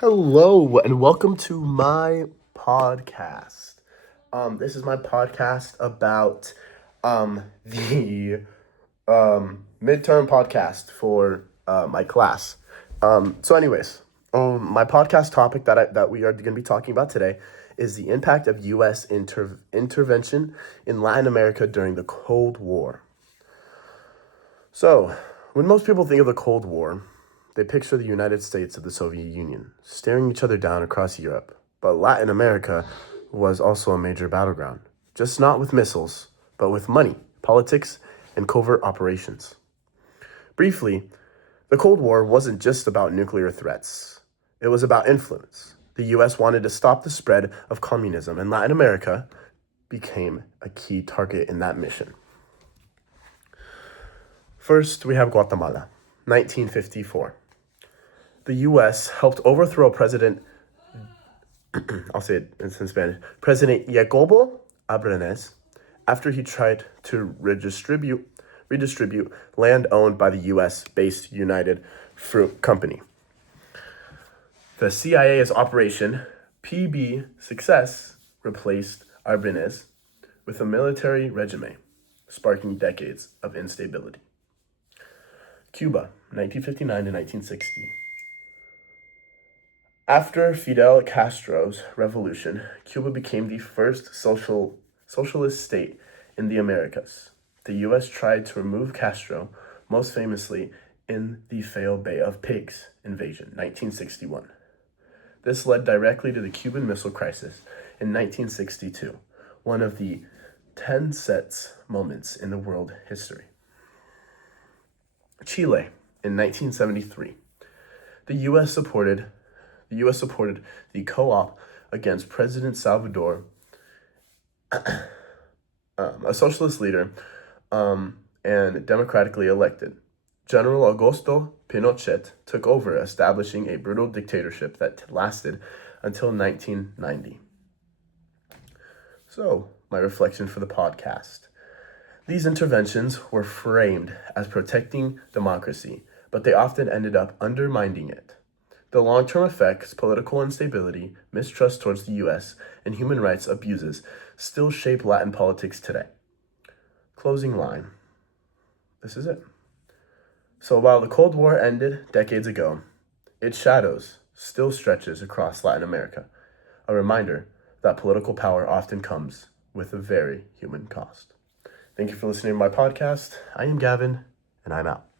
Hello and welcome to my podcast. This is my podcast about the midterm podcast for my class. My podcast topic that we are going to be talking about today is the impact of U.S. intervention in Latin America during the Cold War. So, when most people think of the Cold War, they picture the United States of the Soviet Union, staring each other down across Europe. But Latin America was also a major battleground, just not with missiles, but with money, politics, and covert operations. Briefly, the Cold War wasn't just about nuclear threats. It was about influence. The US wanted to stop the spread of communism, and Latin America became a key target in that mission. First, we have Guatemala, 1954. The U.S. helped overthrow I'll say it in Spanish, President Jacobo Arbenez after he tried to redistribute land owned by the U.S.-based United Fruit Company. The CIA's Operation PB Success replaced Arbenez with a military regime, sparking decades of instability. Cuba, 1959 to 1960. After Fidel Castro's revolution, Cuba became the first socialist state in the Americas. The U.S. tried to remove Castro, most famously in the failed Bay of Pigs invasion, 1961. This led directly to the Cuban Missile Crisis in 1962, one of the tense moments in the world history. Chile, in 1973. The U.S. supported the co-op against President Salvador, a socialist leader, and democratically elected. General Augusto Pinochet took over, establishing a brutal dictatorship that lasted until 1990. So, my reflection for the podcast. These interventions were framed as protecting democracy, but they often ended up undermining it. The long-term effects, political instability, mistrust towards the U.S., and human rights abuses still shape Latin politics today. Closing line. This is it. So while the Cold War ended decades ago, its shadows still stretches across Latin America, a reminder that political power often comes with a very human cost. Thank you for listening to my podcast. I am Gavin, and I'm out.